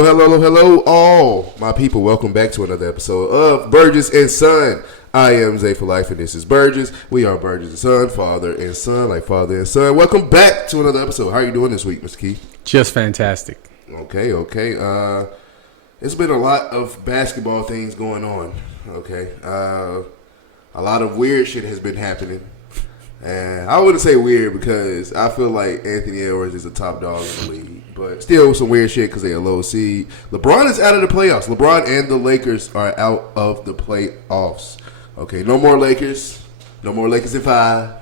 Hello, all my people. Welcome back to another episode of Burgess and Son. I am Zay for Life, and this is Burgess. We are Burgess and Son, father and son, like father and son. Welcome back to another episode. How are you doing this week, Mr. Keith? Just fantastic. Okay. It's been a lot of basketball things going on. Okay. A lot of weird shit has been happening. And I wouldn't say weird because I feel like Anthony Edwards is a top dog in the league. But still some weird shit because they're a low seed. LeBron is out of the playoffs. LeBron and the Lakers are out of the playoffs. Okay, no more Lakers. No more Lakers in 5.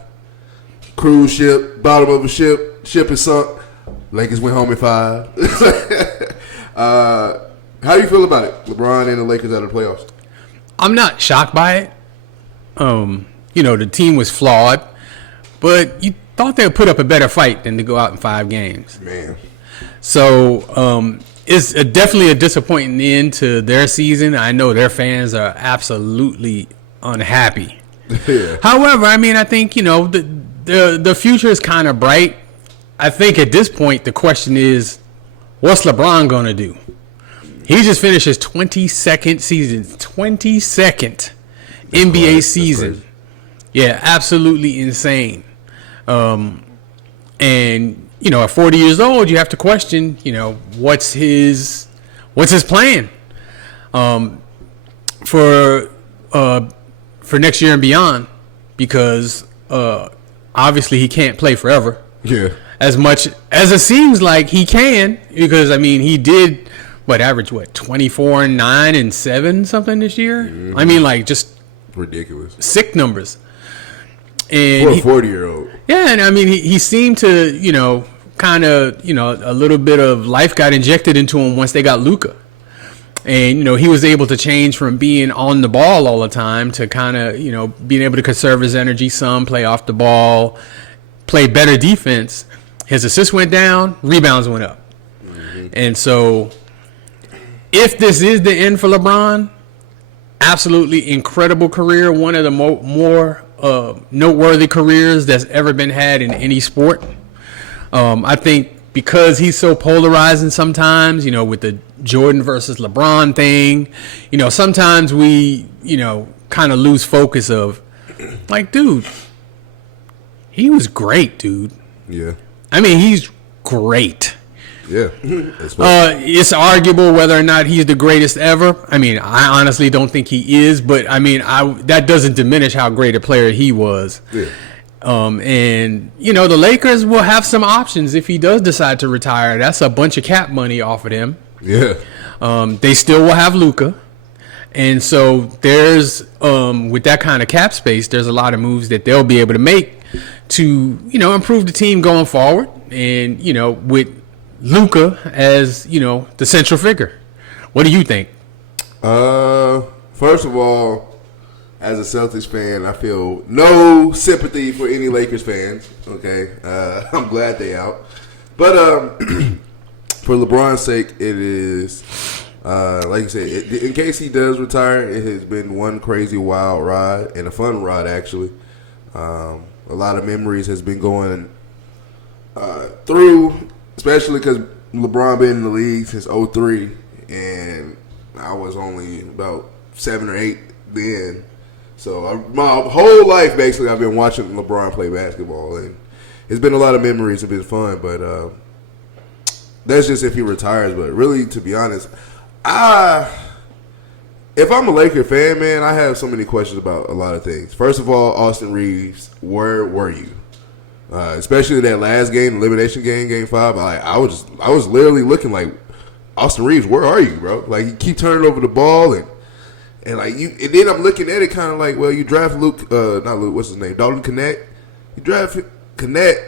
Cruise ship, bottom of a ship. Ship is sunk. Lakers went home in 5. How do you feel about it? LeBron and the Lakers out of the playoffs. I'm not shocked by it. The team was flawed. But you thought they would put up a better fight than to go out in 5 games. Man. So it's definitely a disappointing end to their season. I know their fans are absolutely unhappy. Yeah. However, I think, the future is kind of bright. I think at this point the question is, what's LeBron going to do? He just finished his 22nd season. 22nd NBA season. Yeah, absolutely insane. At 40 years old, you have to question, what's his plan for next year and beyond, because obviously he can't play forever. Yeah. As much as it seems like he can, because he did average 24 and 9 and 7 something this year. Mm-hmm. Just ridiculous, sick numbers. And for a 40-year-old. Yeah, and he seemed to, a little bit of life got injected into him once they got Luka. And, he was able to change from being on the ball all the time to being able to conserve his energy some, play off the ball, play better defense. His assists went down, rebounds went up. Mm-hmm. And so if this is the end for LeBron, absolutely incredible career, one of the more noteworthy careers that's ever been had in any sport. I think because he's so polarizing sometimes, with the Jordan versus LeBron thing, sometimes we, kind of lose focus of, dude, he was great, dude. Yeah. He's great. Yeah. It's arguable whether or not he's the greatest ever. I honestly don't think he is, but that doesn't diminish how great a player he was. Yeah. The Lakers will have some options if he does decide to retire. That's a bunch of cap money offered him. Yeah. They still will have Luka. And so there's, with that kind of cap space, there's a lot of moves that they'll be able to make to, improve the team going forward. And, with Luka as, the central figure. What do you think? First of all, as a Celtics fan, I feel no sympathy for any Lakers fans. Okay, I'm glad they out. But for LeBron's sake, it is like you said. In case he does retire, it has been one crazy wild ride and a fun ride actually. A lot of memories has been going through, especially because LeBron been in the league since 2003, and I was only about 7 or 8 then. So my whole life, basically, I've been watching LeBron play basketball, and it's been a lot of memories. It's been fun, but that's just if he retires. But really, to be honest, if I'm a Laker fan, man, I have so many questions about a lot of things. First of all, Austin Reeves, where were you? Especially that last game, elimination game, Game 5. I was literally looking like, Austin Reeves, where are you, bro? You keep turning over the ball and then I'm looking at it kind of like, well, you draft Dalton Connect. You draft Connect,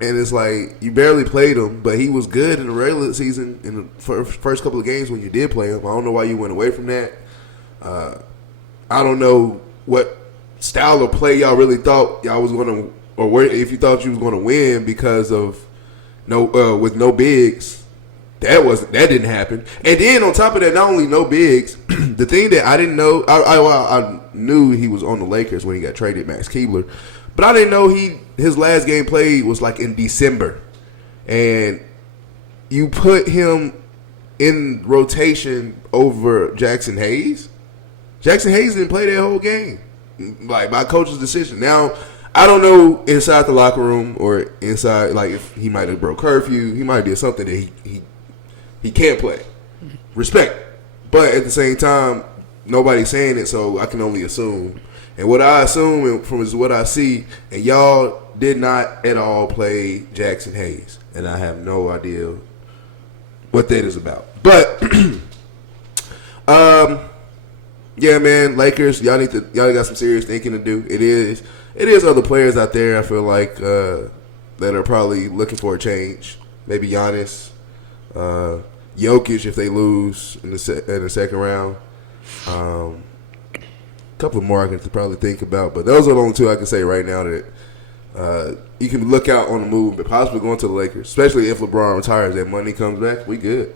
and it's like you barely played him, but he was good in the regular season in the first couple of games when you did play him. I don't know why you went away from that. I don't know what style of play y'all really thought y'all was going to, or if you thought you was going to win because of with no bigs. That didn't happen. And then on top of that, not only no bigs, the thing that I didn't know, I knew he was on the Lakers when he got traded, Max Keebler, but I didn't know his last game played was in December, and you put him in rotation over Jackson Hayes. Jackson Hayes didn't play that whole game, like by coach's decision. Now, I don't know inside the locker room or inside, like if he might have broke curfew, he might have did something that he can't play. Respect, but at the same time, nobody's saying it, so I can only assume. And what I assume from is what I see, and y'all did not at all play Jackson Hayes, and I have no idea what that is about. But yeah, man, Lakers, y'all got some serious thinking to do. It is other players out there, I feel like, that are probably looking for a change. Maybe Giannis, Jokic if they lose in the second round. A couple more I can probably think about, but those are the only two I can say right now that you can look out on the move, but possibly going to the Lakers, especially if LeBron retires and money comes back. We good.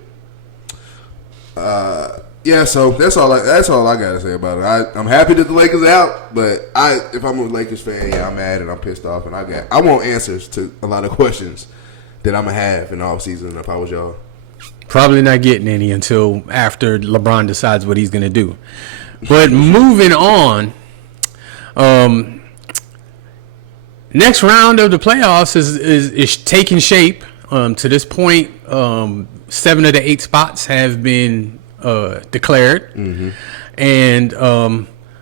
Yeah, so that's all I gotta say about it. I'm happy that the Lakers are out, but if I'm a Lakers fan, yeah, I'm mad and I'm pissed off, and I want answers to a lot of questions that I'm gonna have in the offseason if I was y'all. Probably not getting any until after LeBron decides what he's gonna do. But moving on, next round of the playoffs is taking shape. To this point, 7 of the 8 spots have been declared, and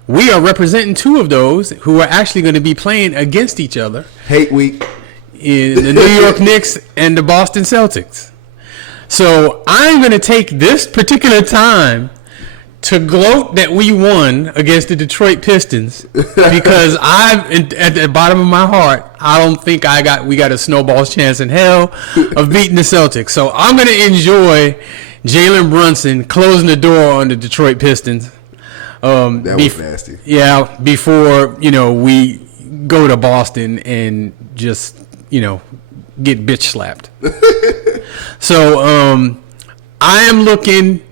we are representing 2 of those who are actually going to be playing against each other. Hate week in the New York Knicks and the Boston Celtics. So I'm going to take this particular time to gloat that we won against the Detroit Pistons because at the bottom of my heart, I don't think we got a snowball's chance in hell of beating the Celtics. So I'm going to enjoy Jalen Brunson closing the door on the Detroit Pistons. That was nasty. Yeah, before we go to Boston and just get bitch slapped. So I am looking.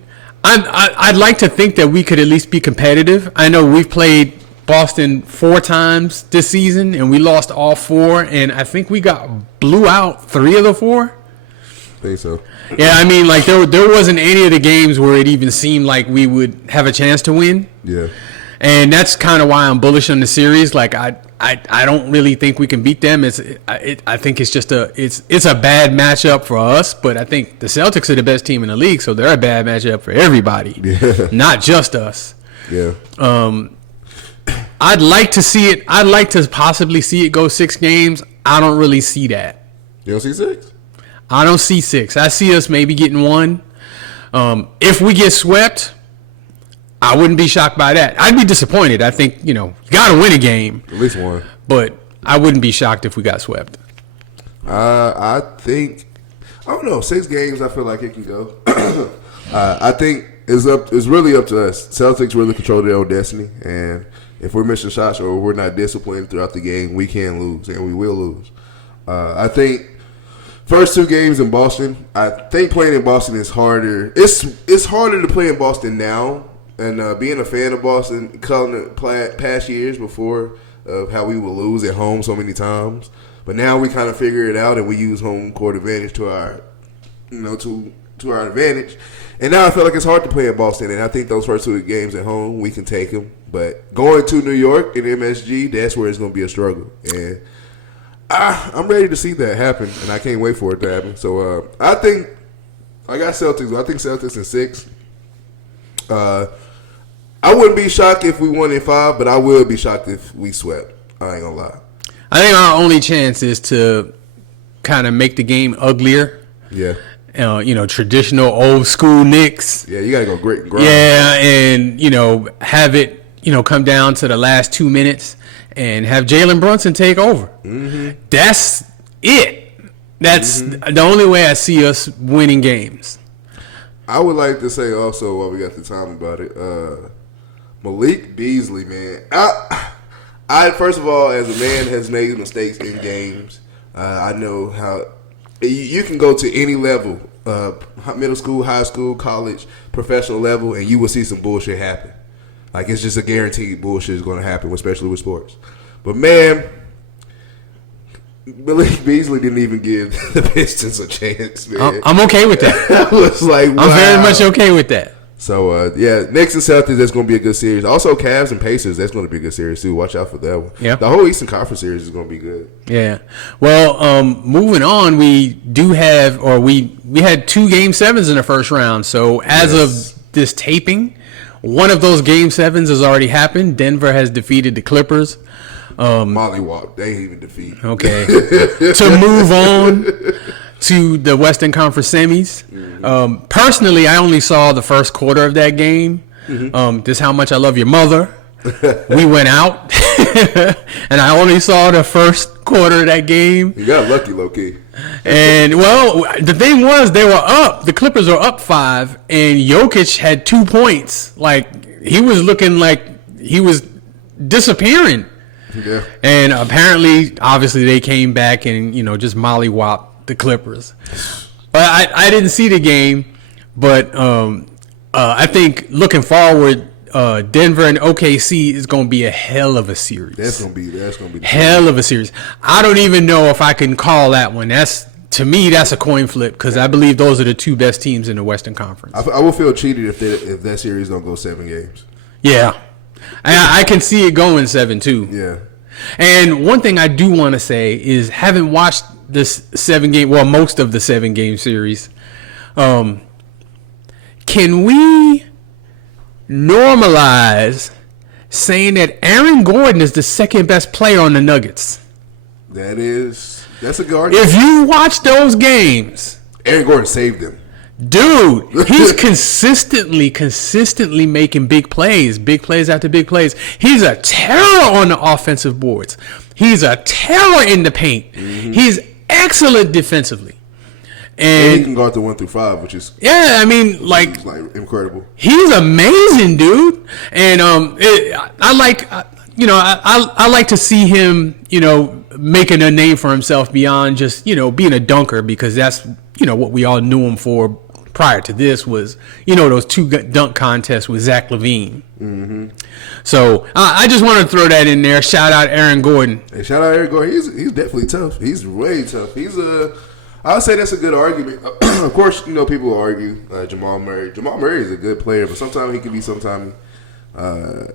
I'd like to think that we could at least be competitive. I know we've played Boston 4 times this season, and we lost all 4, and I think we blew out 3 of the 4. I think so. Yeah, I mean, like there wasn't any of the games where it even seemed like we would have a chance to win. Yeah. And that's kind of why I'm bullish on the series. Like I don't really think we can beat them. I think it's just it's a bad matchup for us. But I think the Celtics are the best team in the league, so they're a bad matchup for everybody, not just us. Yeah. I'd like to see it. I'd like to possibly see it go 6 games. I don't really see that. You don't see 6? I don't see 6. I see us maybe getting 1. If we get swept, I wouldn't be shocked by that. I'd be disappointed. I think, you got to win a game. At least 1. But I wouldn't be shocked if we got swept. I think, I don't know, 6 games I feel like it can go. I think it's really up to us. Celtics really control their own destiny. And if we're missing shots or we're not disciplined throughout the game, we can lose, and we will lose. I think first 2 games in Boston, I think playing in Boston is harder. It's harder to play in Boston now. And being a fan of Boston, calling the past years before of how we will lose at home so many times, but now we kind of figure it out and we use home court advantage to our, to our advantage. And now I feel like it's hard to play in Boston, and I think those first 2 games at home we can take them. But going to New York and MSG, that's where it's going to be a struggle. And I'm ready to see that happen, and I can't wait for it to happen. So I think I got Celtics. I think Celtics in 6. I wouldn't be shocked if we won in 5, but I will be shocked if we swept. I ain't gonna lie. I think our only chance is to kind of make the game uglier. Yeah. Traditional old school Knicks. Yeah, you gotta go great and grind. Yeah, and have it come down to the last 2 minutes and have Jalen Brunson take over. Mm-hmm. That's it. That's the only way I see us winning games. I would like to say also while we got the time about it, Malik Beasley, man. I first of all, as a man has made mistakes in games, I know how you can go to any level, middle school, high school, college, professional level, and you will see some bullshit happen. Like, it's just a guaranteed bullshit is going to happen, especially with sports. But man, Malik Beasley didn't even give the Pistons a chance, man. I'm okay with that. I was like, wow. I'm very much okay with that. So, Knicks and Celtics, that's going to be a good series. Also, Cavs and Pacers, that's going to be a good series, too. Watch out for that one. Yeah. The whole Eastern Conference series is going to be good. Yeah. Well, moving on, we do have, or we had 2 Game 7s in the first round. So, as of this taping, one of those Game 7s has already happened. Denver has defeated the Clippers. Mollywop, they ain't even defeated. Okay. To move on to the Western Conference semis. Personally, I only saw the first quarter of that game. This is how much I love your mother. We went out, and I only saw the first quarter of that game. You got lucky, low-key. And, well, the thing was, they were up. The Clippers were up 5, and Jokic had 2 points. Like, he was looking like he was disappearing. Yeah. And apparently, obviously, they came back and, just mollywop the Clippers. I didn't see the game, but I think looking forward, Denver and OKC is going to be a hell of a series. That's going to be hell of a series. I don't even know if I can call that one. To me, that's a coin flip because I believe those are the 2 best teams in the Western Conference. I will feel cheated if that series don't go 7 games. Yeah. I can see it going 7-2. Yeah. And one thing I do want to say is, having watched this 7-game, well, most of the 7-game series, can we normalize saying that Aaron Gordon is the second best player on the Nuggets? That's a good argument. If you watch those games, Aaron Gordon saved them. Dude, he's consistently making big plays after big plays. He's a terror on the offensive boards. He's a terror in the paint. He's excellent defensively. And he can go out to 1 through 5, which is like incredible. He's amazing, dude. And I like to see him, making a name for himself beyond just, being a dunker, because that's, what we all knew him for. Prior to this was, those 2 dunk contests with Zach LaVine. So I just want to throw that in there. Shout out Aaron Gordon. Hey, shout out Aaron Gordon. He's definitely tough. He's way tough. I would say that's a good argument. Of course, people will argue Jamal Murray. Jamal Murray is a good player, but sometimes he can be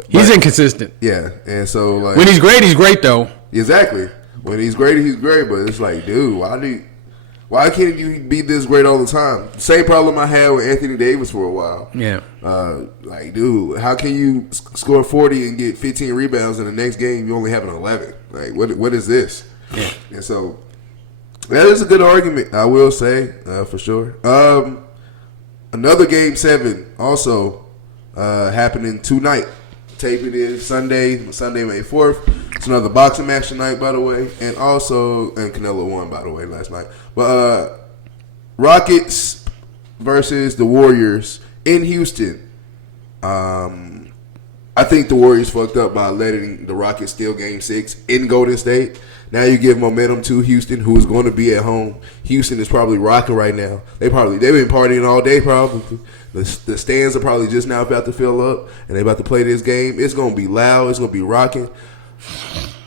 he's inconsistent. Yeah, and so when he's great though. Exactly. When he's great, but it's like, dude, why can't you be this great all the time? Same problem I had with Anthony Davis for a while. Yeah. Dude, how can you score 40 and get 15 rebounds in the next game you only have an 11? Like, what is this? Yeah. And so that is a good argument, I will say, for sure. Another Game 7 also happening tonight. Taping is Sunday, May 4th. It's another boxing match tonight, by the way. And Canelo won, by the way, last night. But Rockets versus the Warriors in Houston. I think the Warriors fucked up by letting the Rockets steal Game 6 in Golden State. Now you give momentum to Houston, who is going to be at home. Houston is probably rocking right now. They've been partying all day probably. The stands are probably just now about to fill up, and they're about to play this game. It's going to be loud. It's going to be rocking.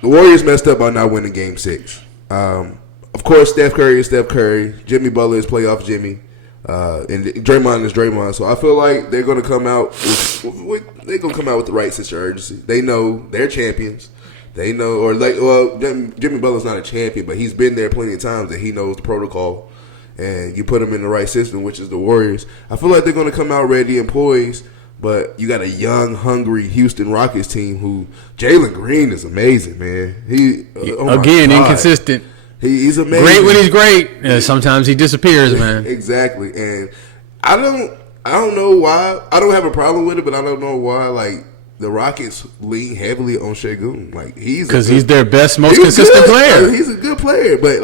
The Warriors messed up by not winning Game 6. Of course, Steph Curry is Steph Curry. Jimmy Butler is playoff Jimmy. And Draymond is Draymond. So I feel like they're going to come out with the right sense of urgency. They know they're champions. They know, Jimmy Butler's not a champion, but he's been there plenty of times and he knows the protocol. And you put him in the right system, which is the Warriors. I feel like they're going to come out ready and poised, but you got a young, hungry Houston Rockets team who Jalen Green is amazing, man. Inconsistent. He's amazing. Great when he's great. Sometimes he disappears, man. Exactly. And I don't know why. I don't have a problem with it, but I don't know why, the Rockets lean heavily on Şengün. Because he's their best, most consistent player. He's a good player, but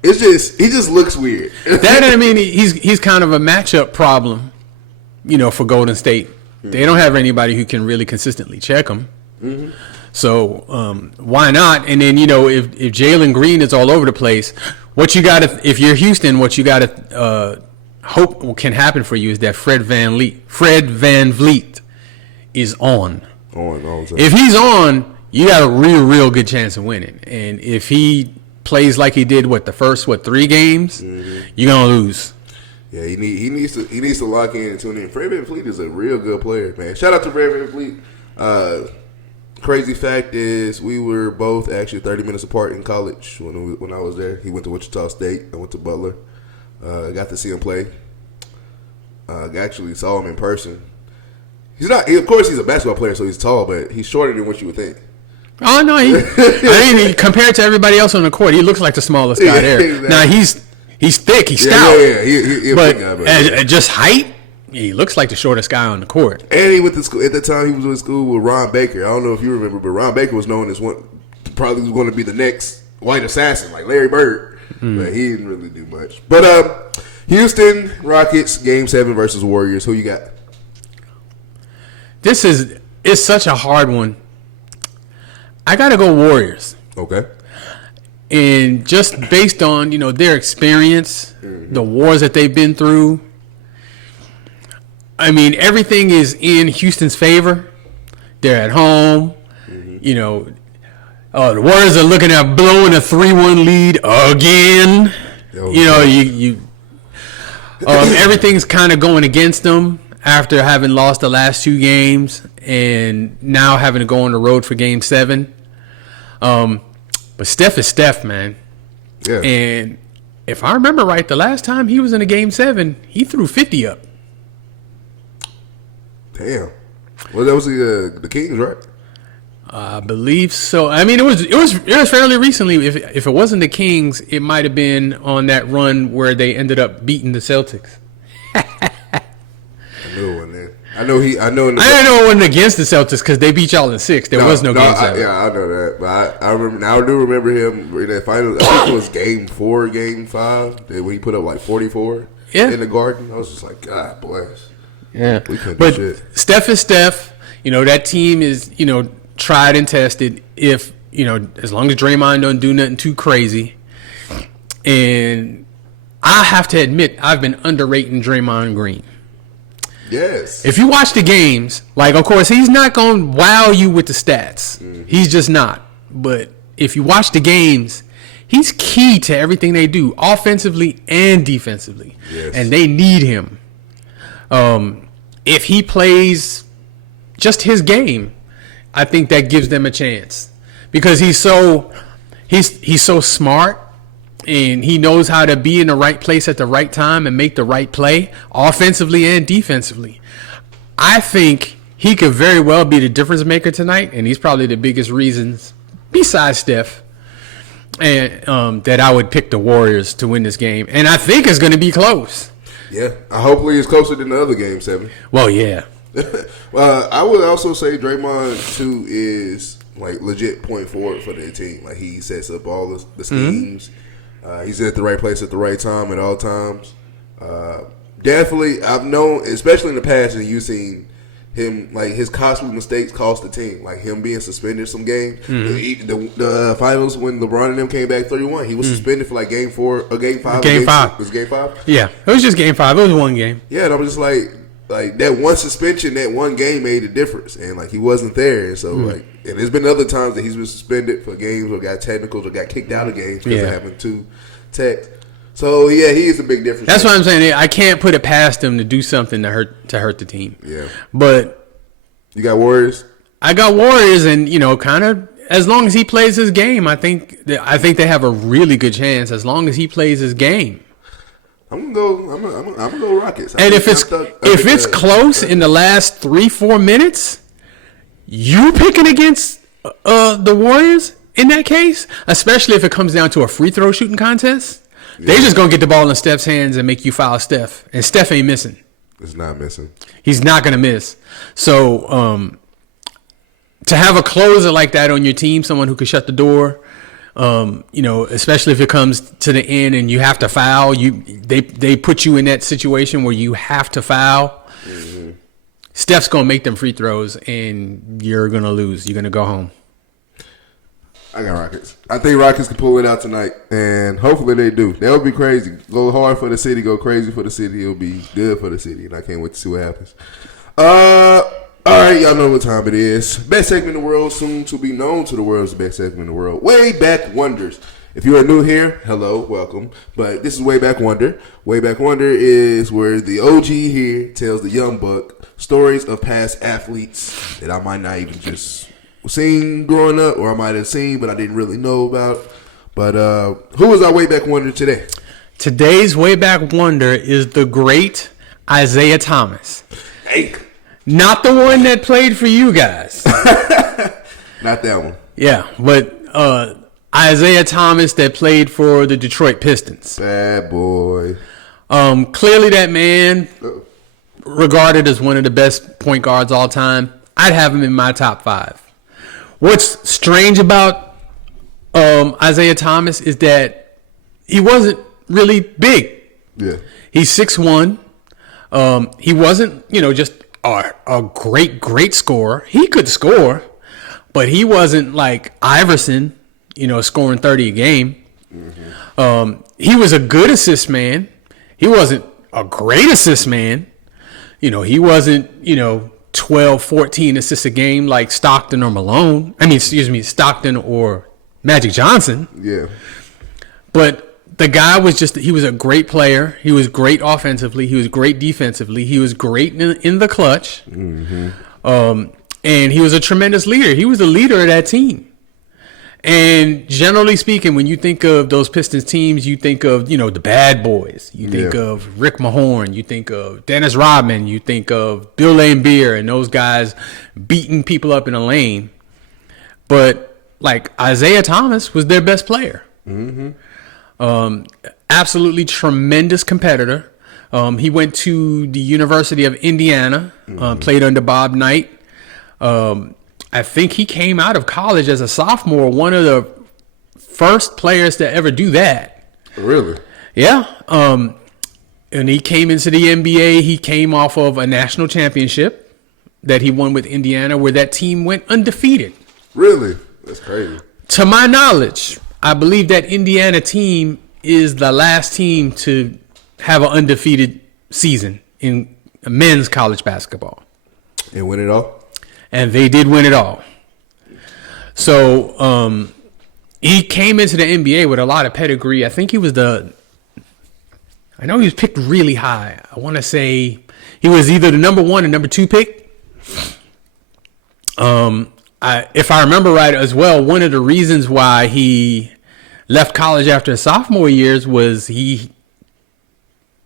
he just looks weird. He's kind of a matchup problem, for Golden State. Mm-hmm. They don't have anybody who can really consistently check them. Mm-hmm. So why not? And then if Jalen Green is all over the place, what you got if you're Houston, what you got to hope can happen for you is that Fred VanVleet is on. If he's on, you got a real good chance of winning. And if he plays like he did the first 3 games, you're gonna lose. Yeah, he needs to lock in and tune in. Fred VanVleet is a real good player, man. Shout out to Fred VanVleet. Crazy fact is we were both actually 30 minutes apart in college when I was there. He went to Wichita State. I went to Butler. Got to see him play. Actually saw him in person. Of course, he's a basketball player, so he's tall, but he's shorter than what you would think. Oh no, compared to everybody else on the court, he looks like the smallest guy there. Exactly. Now he's thick, he's stout. Yeah, he's but, at just height, he looks like the shortest guy on the court. And he went to school at the time. He was in school with Ron Baker. I don't know if you remember, but Ron Baker was known as probably was going to be the next white assassin, like Larry Bird. But he didn't really do much. But Houston Rockets Game 7 versus Warriors. Who you got? It's such a hard one. I gotta go Warriors. Okay. And just based on their experience, the wars that they've been through. I mean, everything is in Houston's favor. They're at home. The Warriors are looking at blowing a 3-1 lead again. Everything's kind of going against them after having lost the last 2 games and now having to go on the road for Game 7. But Steph is Steph, man. Yeah. And if I remember right, the last time he was in a Game 7, he threw 50 up. Damn. Well, that was the Kings, right? I believe so. I mean, it was fairly recently. If it wasn't the Kings, it might have been on that run where they ended up beating the Celtics. I knew it wasn't there. I know it wasn't against the Celtics because they beat y'all in 6. There was no Game 7. I know that, but I remember. I do remember him in that final. I think it was Game 4, Game 5, when he put up like 44 in the Garden. I was just like, God bless. Yeah, we couldn't but do shit. Steph is Steph. That team is tried and tested. If as long as Draymond don't do nothing too crazy, and I have to admit I've been underrating Draymond Green. Yes. If you watch the games, of course, he's not going to wow you with the stats. He's just not. But if you watch the games, he's key to everything they do, offensively and defensively. Yes. And they need him. If he plays just his game, I think that gives them a chance. Because he's so smart. And he knows how to be in the right place at the right time and make the right play, offensively and defensively. I think he could very well be the difference maker tonight, and he's probably the biggest reasons, besides Steph, and that I would pick the Warriors to win this game. And I think it's going to be close. Yeah, hopefully it's closer than the other Game 7. Well, yeah. I would also say Draymond, too, is legit point forward for the team. He sets up all the schemes. He's at the right place at the right time at all times. Definitely, I've known, especially in the past, and you've seen him, his costly mistakes cost the team. Him being suspended some games. The finals when LeBron and them came back 3-1, he was suspended for Game 4 or Game 5. Game 5. Was it Game 5? Yeah, it was just Game 5. It was one game. Yeah, and I was just like that one suspension, that one game made a difference, and he wasn't there, and so and there's been other times that he's been suspended for games or got technicals or got kicked out of games because of having 2 tech. So yeah, he is a big difference. That's what I'm saying. I can't put it past him to do something to hurt the team. Yeah, but you got Warriors. I got Warriors, and kind of as long as he plays his game, I think they have a really good chance as long as he plays his game. I'm gonna go Rockets. And if it's close in the last 3-4 minutes, you picking against the Warriors in that case, especially if it comes down to a free throw shooting contest, they just gonna get the ball in Steph's hands and make you foul Steph, and Steph ain't missing. It's not missing. He's not gonna miss. So to have a closer like that on your team, someone who can shut the door. Especially if it comes to the end and you have to foul, they put you in that situation where you have to foul. Steph's gonna make them free throws, and you're gonna lose. You're gonna go home. I got Rockets. I think Rockets can pull it out tonight, and hopefully they do. That would be crazy. Go hard for the city, go crazy for the city. It'll be good for the city, and I can't wait to see what happens. All right, y'all know what time it is. Best segment in the world, soon to be known to the world as the best segment in the world. Way Back Wonders. If you are new here, hello, welcome. But this is Way Back Wonder. Way Back Wonder is where the OG here tells the young buck stories of past athletes that I might not even just seen growing up, or I might have seen but I didn't really know about. But who is our Way Back Wonder today? Today's Way Back Wonder is the great Isaiah Thomas. Hey. Not the one that played for you guys. Not that one. Yeah, but Isaiah Thomas that played for the Detroit Pistons. Bad boy. Clearly that man, regarded as one of the best point guards all time. I'd have him in my top 5. What's strange about Isaiah Thomas is that he wasn't really big. Yeah. He's 6'1". He wasn't, just a great scorer. He could score, but he wasn't like Iverson, scoring 30 a game. Mm-hmm. He was a good assist man. He wasn't a great assist man. He wasn't, 12, 14 assists a game like Stockton or Malone. Stockton or Magic Johnson. Yeah. But the guy was he was a great player. He was great offensively. He was great defensively. He was great in the clutch. Mm-hmm. And he was a tremendous leader. He was the leader of that team. And generally speaking, when you think of those Pistons teams, you think of, the bad boys. You think of Rick Mahorn. You think of Dennis Rodman. You think of Bill Laimbeer and those guys beating people up in a lane. But, Isaiah Thomas was their best player. Mm-hmm. Absolutely tremendous competitor. He went to the University of Indiana, played under Bob Knight. I think he came out of college as a sophomore, one of the first players to ever do that. Really? Yeah. And he came into the NBA. He came off of a national championship that he won with Indiana, where that team went undefeated. Really? That's crazy. To my knowledge, I believe that Indiana team is the last team to have an undefeated season in men's college basketball. And win it all? And they did win it all. So he came into the NBA with a lot of pedigree. I think he was I know he was picked really high. I want to say he was either the number 1 or number 2 pick. If I remember right as well, one of the reasons why he left college after his sophomore years was he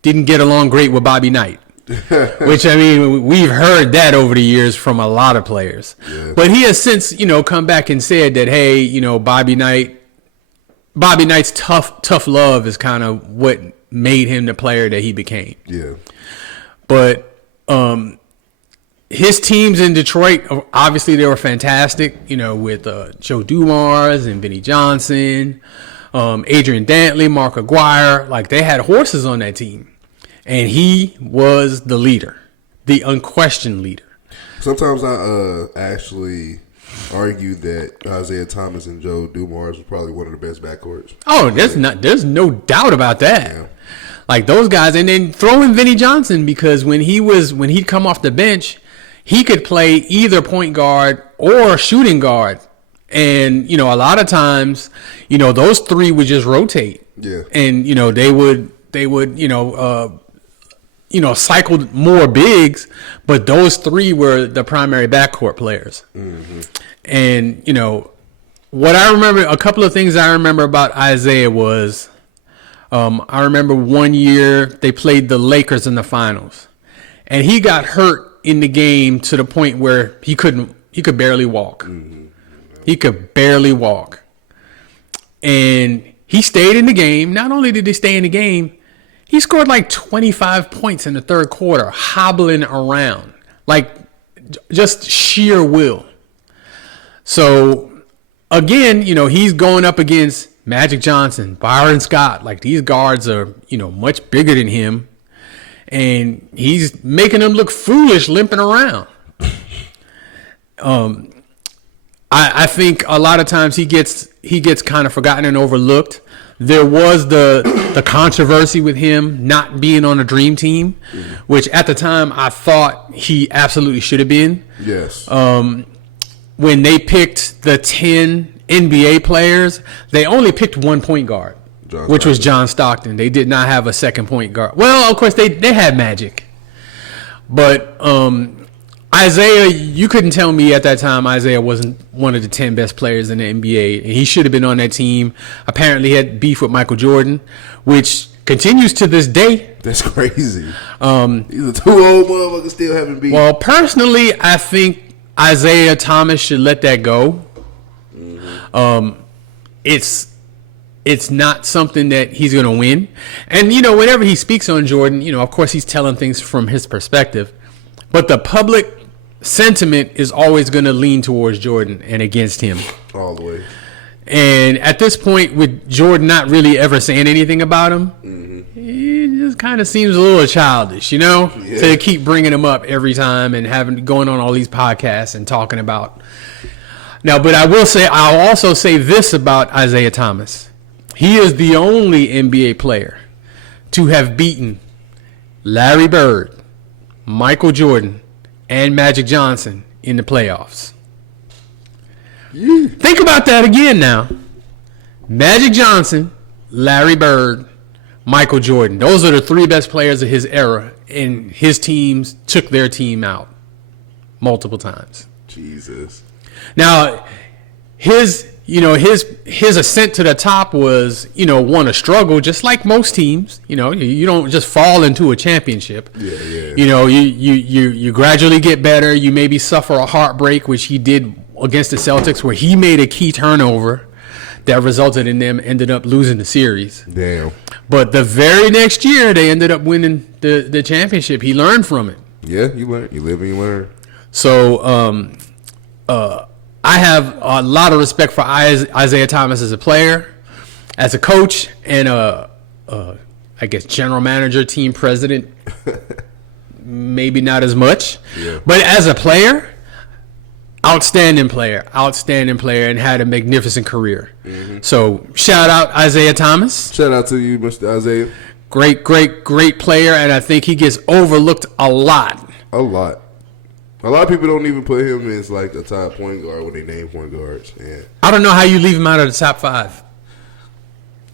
didn't get along great with Bobby Knight. Which, we've heard that over the years from a lot of players. Yeah. But he has since, come back and said that, hey, Bobby Knight's tough love is kind of what made him the player that he became. Yeah. But his teams in Detroit, obviously they were fantastic, with Joe Dumars and Vinnie Johnson, Adrian Dantley, Mark Aguirre. They had horses on that team. And he was the leader, the unquestioned leader. Sometimes I actually argue that Isaiah Thomas and Joe Dumars was probably one of the best backcourts. Oh, there's no doubt about that. Yeah. Those guys, and then throw in Vinnie Johnson, because when he'd come off the bench, he could play either point guard or shooting guard. And, a lot of times, those three would just rotate. Yeah. And, they would cycled more bigs, but those three were the primary backcourt players. Mm-hmm. And, what I remember, a couple of things I remember about Isaiah was, I remember one year they played the Lakers in the finals, and he got hurt in the game to the point where he could barely walk. Mm-hmm. He could barely walk. And he stayed in the game. Not only did he stay in the game, he scored 25 points in the third quarter, hobbling around, just sheer will. So, again, he's going up against Magic Johnson, Byron Scott. These guards are, much bigger than him. And he's making them look foolish limping around. I think a lot of times he gets kind of forgotten and overlooked. There was the controversy with him not being on a dream team, which at the time I thought he absolutely should have been. Yes. When they picked the 10 NBA players, they only picked one point guard, which was John Stockton. They did not have a second point guard. Well, of course, they had Magic. But Isaiah, you couldn't tell me at that time Isaiah wasn't one of the 10 best players in the NBA. And he should have been on that team. Apparently, he had beef with Michael Jordan, which continues to this day. That's crazy. These are two old motherfuckers still having beef. Well, personally, I think Isaiah Thomas should let that go. Mm-hmm. It's not something that he's going to win. And, whenever he speaks on Jordan, of course he's telling things from his perspective. But the public sentiment is always going to lean towards Jordan and against him. All the way. And at this point, with Jordan not really ever saying anything about him, it just kind of seems a little childish, to keep bringing him up every time and going on all these podcasts and talking about. Now, but I'll also say this about Isaiah Thomas. He is the only NBA player to have beaten Larry Bird, Michael Jordan, and Magic Johnson in the playoffs. Think about that again now. Magic Johnson, Larry Bird, Michael Jordan. Those are the three best players of his era, and his teams took their team out multiple times. Jesus. Now, his ascent to the top was, one, a struggle, just like most teams. You don't just fall into a championship. Yeah. You gradually get better. You maybe suffer a heartbreak, which he did against the Celtics, where he made a key turnover that resulted in them ended up losing the series. Damn. But the very next year, they ended up winning the championship. He learned from it. Yeah, you learn. You live and you learn. So, I have a lot of respect for Isaiah Thomas as a player, as a coach, and I guess general manager, team president. Maybe not as much, but as a player, outstanding player, and had a magnificent career. Mm-hmm. So shout out Isaiah Thomas. Shout out to you, Mr. Isaiah. Great player, and I think he gets overlooked a lot. A lot. A lot of people don't even put him as like a top point guard when they name point guards. Yeah. I don't know how you leave him out of the top 5.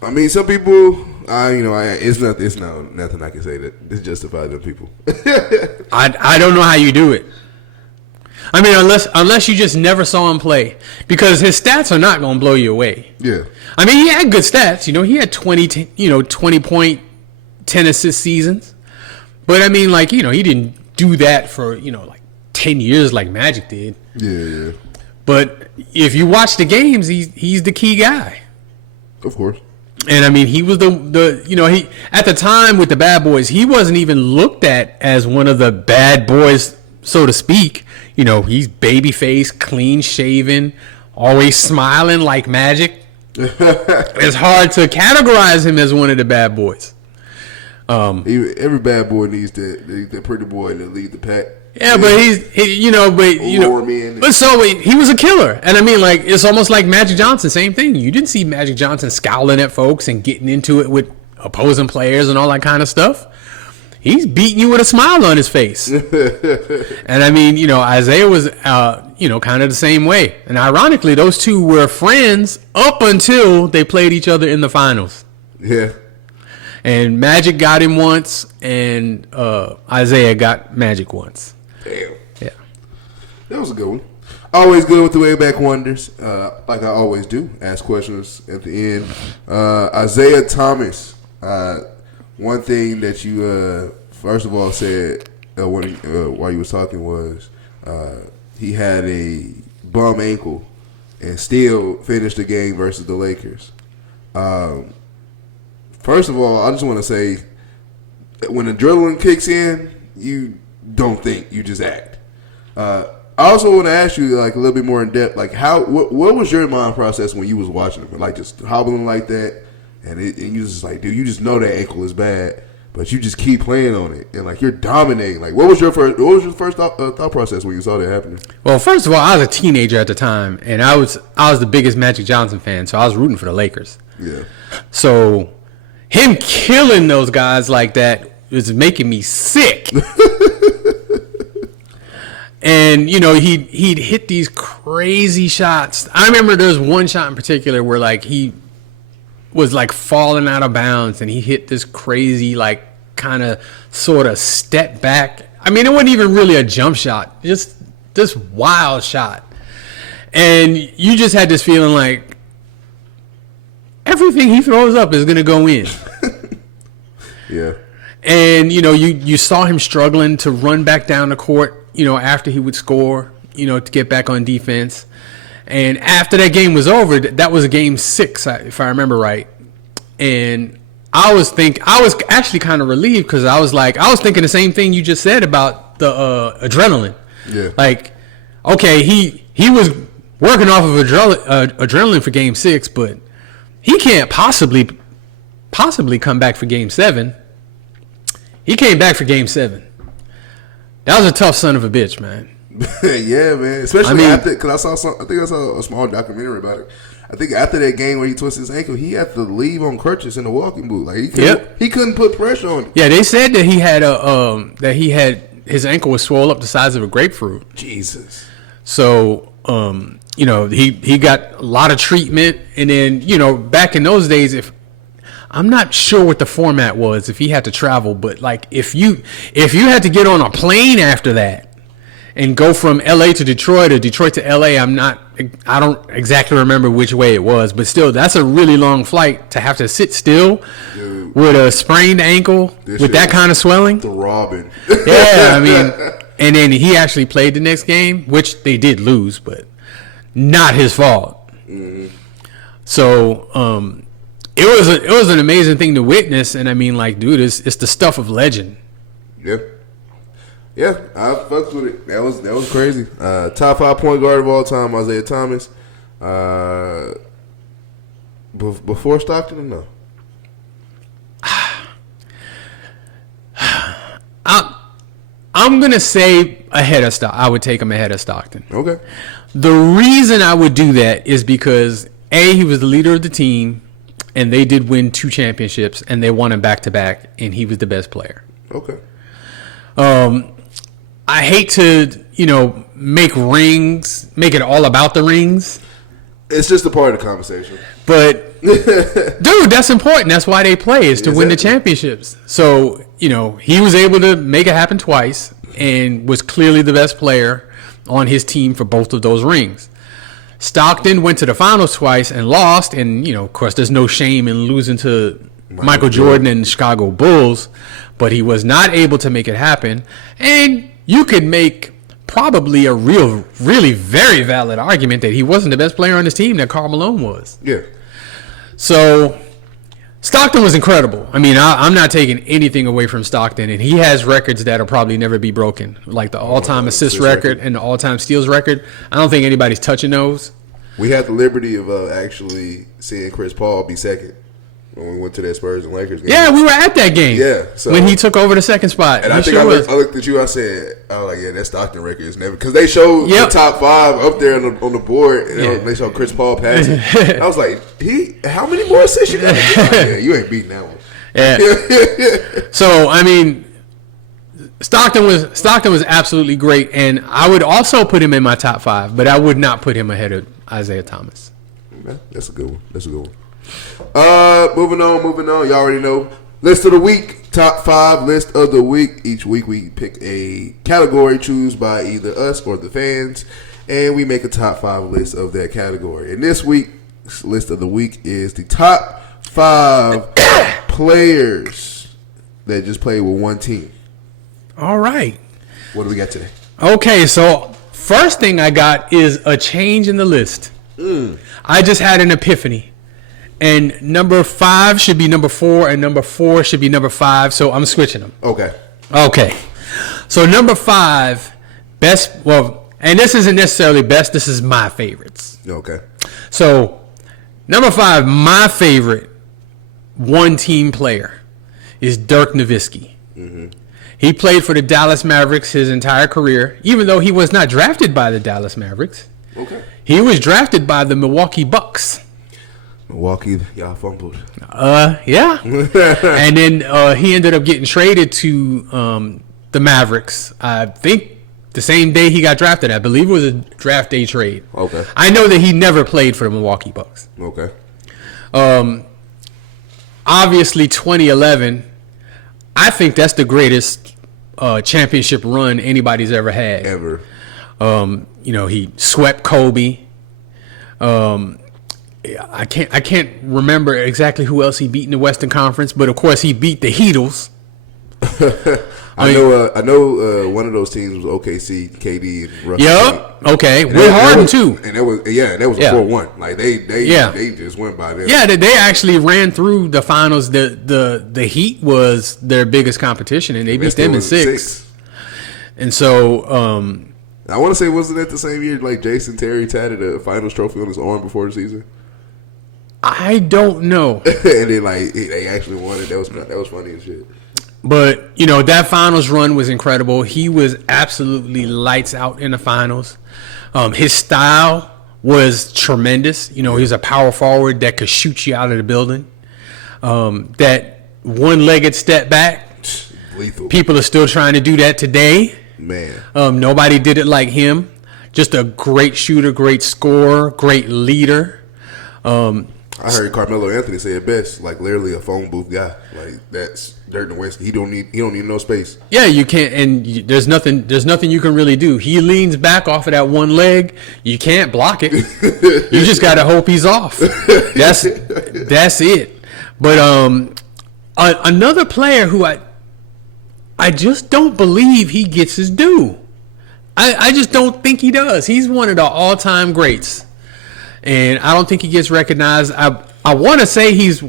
I mean, some people, it's nothing I can say that justifies them people. I don't know how you do it. I mean, unless you just never saw him play, because his stats are not going to blow you away. Yeah. I mean, he had good stats. He had 20 point, 10 assist seasons. But I mean, he didn't do that for 10 years like Magic did. Yeah. But if you watch the games, he's the key guy. Of course. And I mean, he was he at the time with the Bad Boys, he wasn't even looked at as one of the bad boys, so to speak. He's babyface, clean shaven, always smiling like Magic. It's hard to categorize him as one of the bad boys. Every bad boy needs the pretty boy to lead the pack. Yeah, but he was a killer. And I mean, it's almost like Magic Johnson, same thing. You didn't see Magic Johnson scowling at folks and getting into it with opposing players and all that kind of stuff. He's beating you with a smile on his face. And I mean, Isaiah was, kind of the same way. And ironically, those two were friends up until they played each other in the finals. Yeah. And Magic got him once, and Isaiah got Magic once. Damn. Yeah. That was a good one. Always good with the way back wonders, like I always do. Ask questions at the end. Isaiah Thomas, one thing that you, first of all, said while you was talking was he had a bum ankle and still finished the game versus the Lakers. First of all, I just want to say that when adrenaline kicks in, you don't think, you just act. I also want to ask you a little bit more in depth, what was your mind process when you was watching him, just hobbling like that, and you just dude, you just know that ankle is bad, but you just keep playing on it, and you're dominating. What was your first thought process when you saw that happening? Well, first of all, I was a teenager at the time, and I was the biggest Magic Johnson fan, so I was rooting for the Lakers. Yeah. So him killing those guys like that was making me sick. And, he'd hit these crazy shots. I remember there was one shot in particular where, like, he was, like, falling out of bounds, and he hit this crazy, like, kind of sort of step back. I mean, it wasn't even really a jump shot. Just this wild shot. And you just had this feeling like everything he throws up is going to go in. Yeah. And, you saw him struggling to run back down the court, after he would score, to get back on defense. And after that game was over, that was game 6, if I remember right. And I was actually kind of relieved because I was thinking the same thing you just said about the adrenaline. Yeah. Like, okay, he was working off of adrenaline for game 6, but he can't possibly come back for game 7. He came back for game 7. That was a tough son of a bitch, man. Yeah, man. Especially after, because I think I saw a small documentary about it. I think after that game where he twisted his ankle, he had to leave on crutches in the walking boot. Like he couldn't put pressure on him. Yeah, they said that he had his ankle was swollen up the size of a grapefruit. Jesus. So he got a lot of treatment, and then back in those days, I'm not sure what the format was if he had to travel, but like if you had to get on a plane after that and go from LA to Detroit or Detroit to LA, I don't exactly remember which way it was, but still that's a really long flight to have to sit still. Dude, with a sprained ankle with that kind of swelling. Throbbing. Yeah, I mean, and then he actually played the next game, which they did lose, but not his fault. Mm-hmm. So, it was an amazing thing to witness, and I mean, like, dude, it's the stuff of legend. Yeah, I fucked with it. That was crazy. Top 5 point guard of all time, Isaiah Thomas. Before Stockton or no? I'm gonna say ahead of Stockton. I would take him ahead of Stockton. Okay. The reason I would do that is because he was the leader of the team. And they did win 2 championships, and they won them back-to-back, and he was the best player. Okay. I hate to, make it all about the rings. It's just a part of the conversation. But, dude, that's important. That's why they play, is to win the championships. So, he was able to make it happen twice and was clearly the best player on his team for both of those rings. Stockton went to the finals twice and lost, and of course, there's no shame in losing to Michael Jordan and the Chicago Bulls, but he was not able to make it happen. And you could make probably a really very valid argument that he wasn't the best player on his team, that Karl Malone was. Yeah. So Stockton was incredible. I mean, I'm not taking anything away from Stockton, and he has records that'll probably never be broken, like the all-time assist record and the all-time steals record. I don't think anybody's touching those. We had the liberty of actually seeing Chris Paul be second when we went to that Spurs and Lakers game. Yeah, we were at that game. Yeah, so when he took over the second spot. And I think I looked at you. I said, "Oh, like, yeah, that Stockton record is never," because they showed the top 5 up there on the board, and they showed Chris Paul passing. I was like, how many more assists you got? Yeah, you ain't beating that one. Yeah. So I mean, Stockton was absolutely great, and I would also put him in my top 5, but I would not put him ahead of Isaiah Thomas. That's a good one. Moving on. Y'all already know. List of the week. Top 5 list of the week. Each week we pick a category choose by either us or the fans, and we make a top 5 list of that category. And this week's list of the week is the top 5 players that just played with one team. All right. What do we got today? Okay, so first thing I got is a change in the list. I just had an epiphany. And number 5 should be number 4, and number 4 should be number 5. So I'm switching them. Okay. So number 5, best. Well, and this isn't necessarily best. This is my favorites. Okay. So number 5, my favorite one-team player is Dirk Nowitzki. Mm-hmm. He played for the Dallas Mavericks his entire career, even though he was not drafted by the Dallas Mavericks. Okay. He was drafted by the Milwaukee Bucks. Milwaukee, y'all fumbled. Yeah. And then he ended up getting traded to the Mavericks. I think The same day he got drafted. I believe it was a draft day trade. Okay. I know that he never played for the Milwaukee Bucks. Okay. Obviously, 2011, I think that's the greatest championship run anybody's ever had. Ever. He swept Kobe. I can't remember exactly who else he beat in the Western Conference, but of course he beat the Heatles. I know. One of those teams was OKC, KD, and Russell. Yep. Okay. Will Harden too. And that was a 4-1. Like they just went by them. Yeah, they actually ran through the finals. The Heat was their biggest competition, and they beat them in 6. And so, I want to say, wasn't that the same year like Jason Terry tatted a finals trophy on his arm before the season? I don't know. And then they actually won it. That was funny as shit. But, that finals run was incredible. He was absolutely lights out in the finals. His style was tremendous. He was a power forward that could shoot you out of the building. That one-legged step back. Lethal. People are still trying to do that today. Man. Nobody did it like him. Just a great shooter, great scorer, great leader. I heard Carmelo Anthony say it best, like literally a phone booth guy. Like that's Dirk Nowitzki. He don't need no space. Yeah, you can't, and there's nothing you can really do. He leans back off of that one leg. You can't block it. You just got to hope he's off. That's it. But another player who I just don't believe he gets his due. I just don't think he does. He's one of the all-time greats. And I don't think he gets recognized. I want to say he's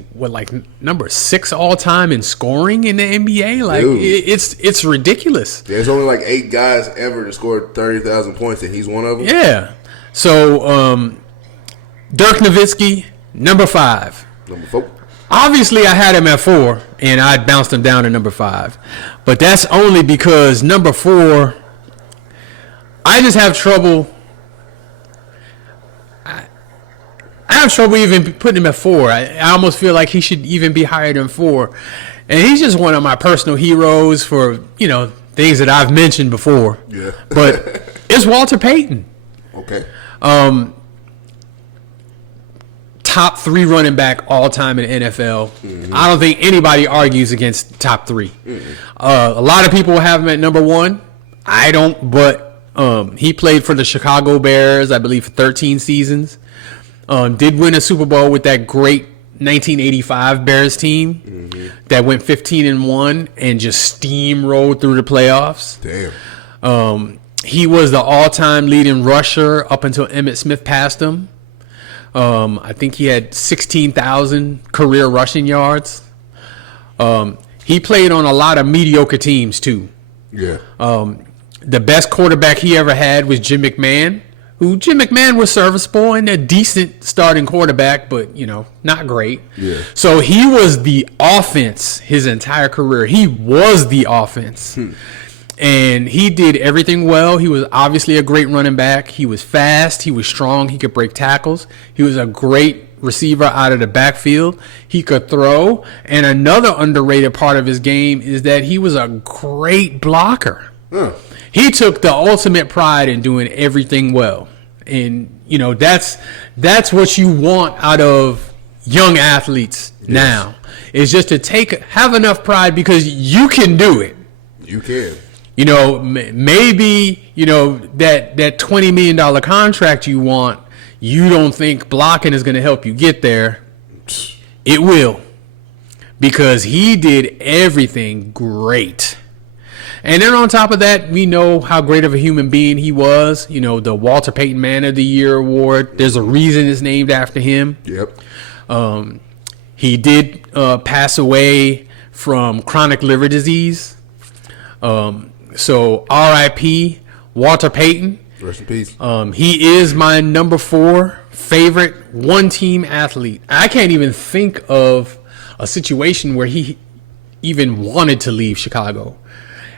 number 6 all time in scoring in the NBA. Like it's ridiculous. There's only 8 guys ever to score 30,000 points, and he's one of them. Yeah. So Dirk Nowitzki, number 5. Number 4. Obviously, I had him at 4, and I bounced him down to number 5. But that's only because number 4, I just have trouble. I have trouble even putting him at 4. I almost feel like he should even be higher than 4. And he's just one of my personal heroes for, things that I've mentioned before. Yeah. But it's Walter Payton. Okay. Top 3 running back all time in the NFL. Mm-hmm. I don't think anybody argues against top 3. Mm-hmm. A lot of people have him at number 1. I don't, but he played for the Chicago Bears, I believe, for 13 seasons. Did win a Super Bowl with that great 1985 Bears team that went 15-1 and just steamrolled through the playoffs. Damn. He was the all-time leading rusher up until Emmitt Smith passed him. I think he had 16,000 career rushing yards. He played on a lot of mediocre teams too. Yeah. The best quarterback he ever had was Jim McMahon. Jim McMahon was serviceable and a decent starting quarterback, but, not great. Yeah. So he was the offense his entire career. He was the offense. And he did everything well. He was obviously a great running back. He was fast. He was strong. He could break tackles. He was a great receiver out of the backfield. He could throw. And another underrated part of his game is that he was a great blocker. Huh. He took the ultimate pride in doing everything well. And, that's what you want out of young athletes now. Is just to have enough pride because you can do it. You can. Maybe, that $20 million contract you want, you don't think blocking is going to help you get there. It will. Because he did everything great. And then on top of that, we know how great of a human being he was. The Walter Payton Man of the Year award. There's a reason it's named after him. Yep. He did pass away from chronic liver disease. So R.I.P. Walter Payton. Rest in peace. He is my number 4 favorite one-team athlete. I can't even think of a situation where he even wanted to leave Chicago.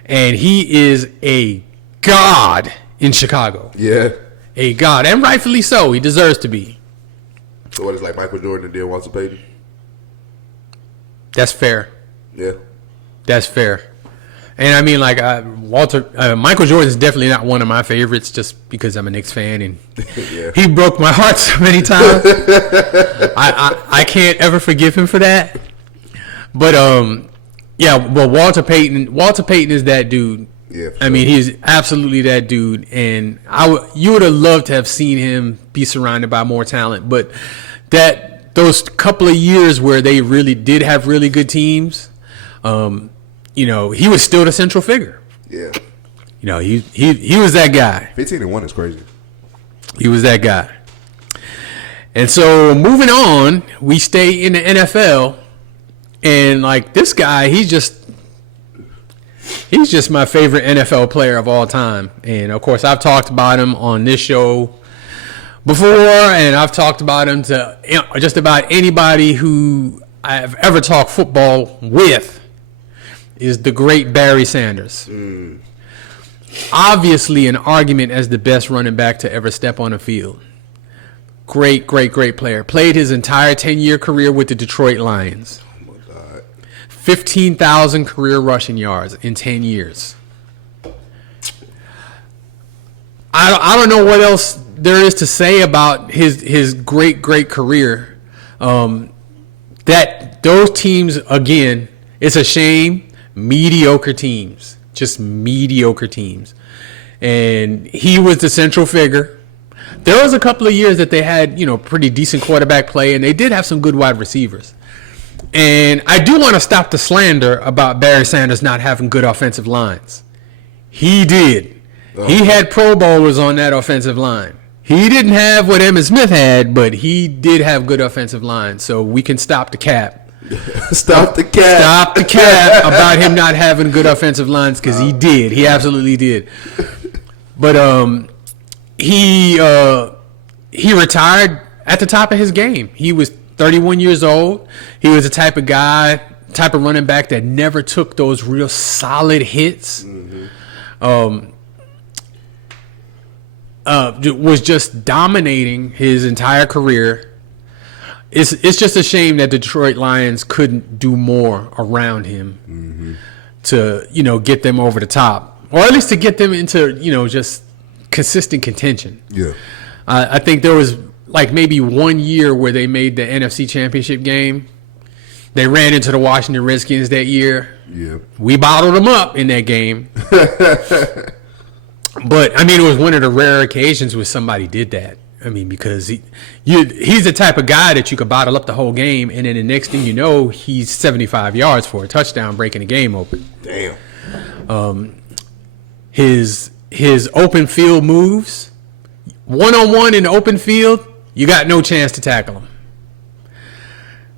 And he is a god in Chicago. Yeah. A god. And rightfully so. He deserves to be. So what is Michael Jordan did Walter Payton? That's fair. Yeah. That's fair. And I mean, like Michael Jordan is definitely not one of my favorites, just because I'm a Knicks fan, and yeah. He broke my heart so many times. I can't ever forgive him for that. But yeah, well, Walter Payton is that dude. Yeah, I mean, he's absolutely that dude, and you would have loved to have seen him be surrounded by more talent. But those couple of years where they really did have really good teams. You know, he was still the central figure. Yeah. You know, he was that guy. 15-1 is crazy. He was that guy. And so moving on, we stay in the NFL, and like this guy, he's just my favorite NFL player of all time. And of course, I've talked about him on this show before, and I've talked about him to just about anybody who I've ever talked football with. Is the great Barry Sanders. Obviously an argument as the best running back to ever step on a field. Great player. Played his entire 10-year career with the Detroit Lions. Oh my God. 15,000 career rushing yards in 10 years. I don't know what else there is to say about his great career. That those teams, again, it's a shame. Mediocre teams, just mediocre teams. And he was the central figure. There was a couple of years that they had, pretty decent quarterback play, and they did have some good wide receivers. And I do want to stop the slander about Barry Sanders not having good offensive lines. He did. Oh. He had Pro Bowlers on that offensive line. He didn't have what Emmitt Smith had, but he did have good offensive lines. So we can stop the cap. Stop the cap about him not having good offensive lines, because he did. He absolutely did. But he retired at the top of his game. He was 31 years old. He was the type of running back that never took those real solid hits. Mm-hmm. Was just dominating his entire career. It's just a shame that Detroit Lions couldn't do more around him to, get them over the top, or at least to get them into, just consistent contention. Yeah. I think there was like maybe 1 year where they made the NFC Championship game. They ran into the Washington Redskins that year. Yeah. We bottled them up in that game. But, I mean, it was one of the rare occasions where somebody did that. I mean, because he's the type of guy that you could bottle up the whole game, and then the next thing you know, he's 75 yards for a touchdown, breaking the game open. Damn. His open field moves, one-on-one in the open field, you got no chance to tackle him.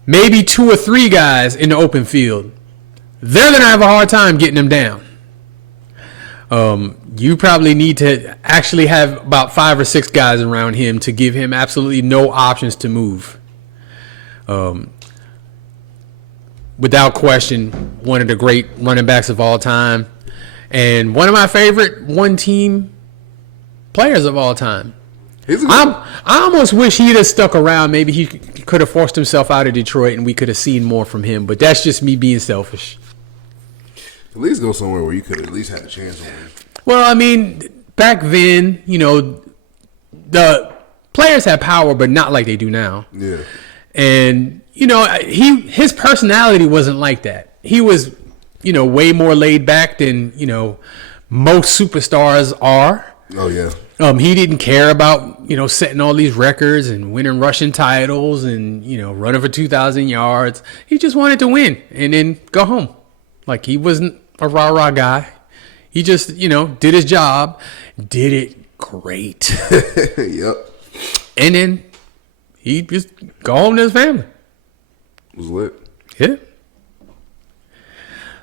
Maybe 2 or 3 guys in the open field, they're going to have a hard time getting him down. You probably need to actually have about 5 or 6 guys around him to give him absolutely no options to move. Without question, one of the great running backs of all time, and one of my favorite one-team players of all time. I almost wish he'd have stuck around. Maybe he could have forced himself out of Detroit, and we could have seen more from him. But that's just me being selfish. At least go somewhere where you could at least have a chance on him. Well, I mean, back then, the players had power, but not like they do now. Yeah. And, his personality wasn't like that. He was, way more laid back than, most superstars are. Oh, yeah. He didn't care about, setting all these records and winning rushing titles and, running for 2,000 yards. He just wanted to win and then go home. Like, he wasn't a rah-rah guy. He just, did his job, did it great. Yep. And then he just go home to his family. It was lit. Yeah.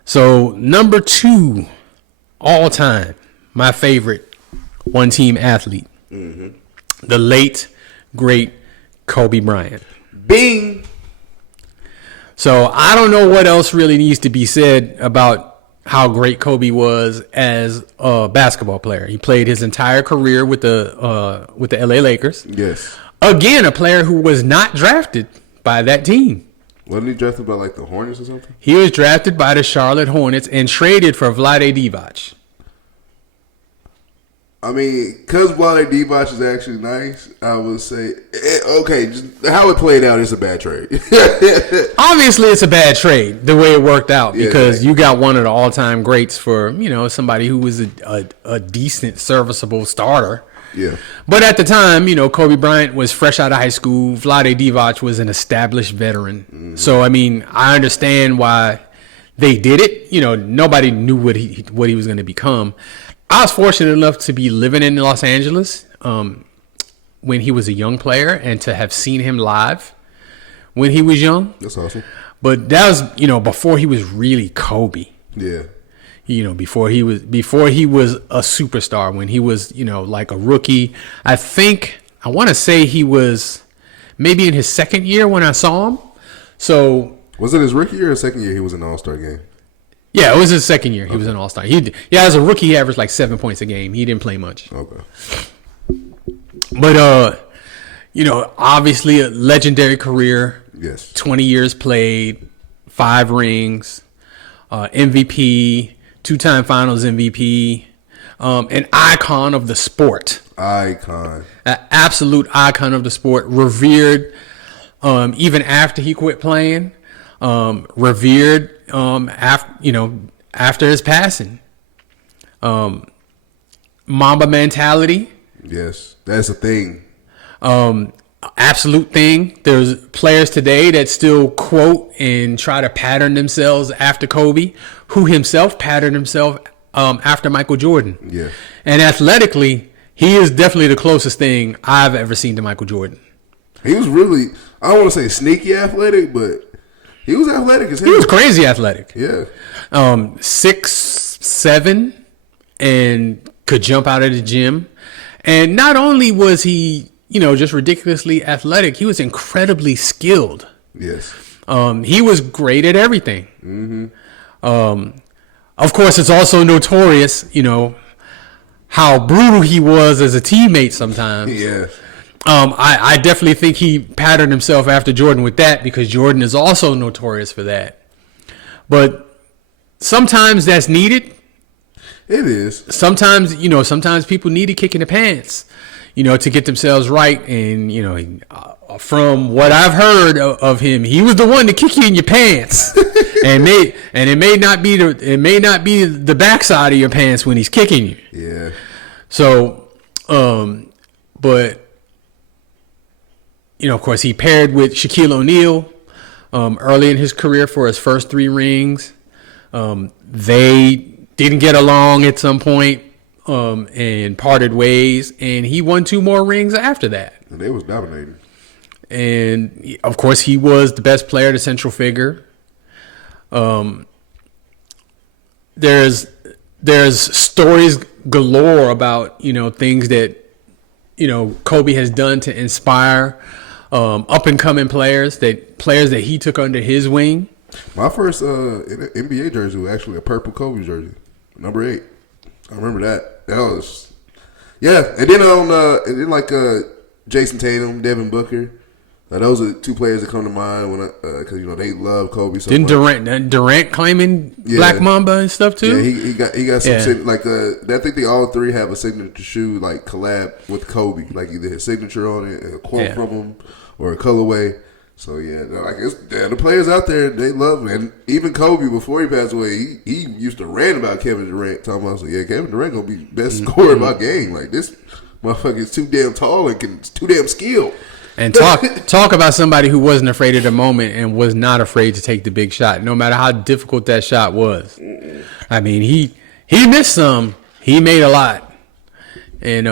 So, number 2, all time, my favorite one-team athlete, the late, great Kobe Bryant. Bing! So, I don't know what else really needs to be said about how great Kobe was as a basketball player. He played his entire career with the LA Lakers. Yes. Again, a player who was not drafted by that team. Wasn't he drafted by like the Hornets or something? He was drafted by the Charlotte Hornets and traded for Vlade Divac. I mean, because Vlade Divac is actually nice, I would say, okay, just how it played out is a bad trade. Obviously, it's a bad trade the way it worked out because you got one of the all-time greats for, somebody who was a decent, serviceable starter. Yeah. But at the time, Kobe Bryant was fresh out of high school. Vlade Divac was an established veteran. Mm-hmm. So, I mean, I understand why they did it. Nobody knew what he was going to become. I was fortunate enough to be living in Los Angeles when he was a young player and to have seen him live when he was young. That's awesome. But that was, before he was really Kobe. Yeah. Before he was a superstar, when he was, like a rookie. I want to say he was maybe in his second year when I saw him. So was it his rookie year or second year he was in the All-Star game? Yeah, it was his second year. He was an All-Star. As a rookie, he averaged like 7 points a game. He didn't play much. Okay. But obviously a legendary career. Yes. 20 years played, 5 rings, MVP. 2-time Finals MVP, an icon of the sport. Icon. An absolute icon of the sport. Revered even after he quit playing. Revered after his passing. Mamba mentality. Yes, that's a thing. Absolute thing. There's players today that still quote and try to pattern themselves after Kobe, who himself patterned himself after Michael Jordan. Yeah. And athletically, he is definitely the closest thing I've ever seen to Michael Jordan. He was really, I don't want to say sneaky athletic, but he was athletic as hell. He was crazy athletic. Yeah. 6'7", and could jump out of the gym. And not only was he just ridiculously athletic, he was incredibly skilled. Yes. He was great at everything. Mm-hmm. Of course, it's also notorious, how brutal he was as a teammate sometimes. Yeah. I definitely think he patterned himself after Jordan with that because Jordan is also notorious for that. But sometimes that's needed. It is. Sometimes people need a kick in the pants. To get themselves right. And, from what I've heard of him, he was the one to kick you in your pants. and it may not be the backside of your pants when he's kicking you. Yeah. So, but, of course, he paired with Shaquille O'Neal early in his career for his first 3 rings. They didn't get along at some point. And parted ways, and he won 2 more rings after that. And they was dominating. And of course, he was the best player, the central figure. There's stories galore about things that Kobe has done to inspire up and coming players that he took under his wing. My first NBA jersey was actually a purple Kobe jersey, number 8. I remember that. That was, yeah. And then Jason Tatum, Devin Booker. Those are 2 players that come to mind when because they love Kobe so much. Didn't Durant claiming Black Mamba and stuff too? Yeah, he got some I think they all 3 have a signature shoe like collab with Kobe, like either his signature on it, a quote from him, or a colorway. So the players out there, they love him. And even Kobe, before he passed away, he used to rant about Kevin Durant, talking about Kevin Durant gonna be best scorer of my game. Like, this motherfucker is too damn tall and is too damn skilled. And talk about somebody who wasn't afraid of the moment and was not afraid to take the big shot, no matter how difficult that shot was. I mean, he missed some, he made a lot, and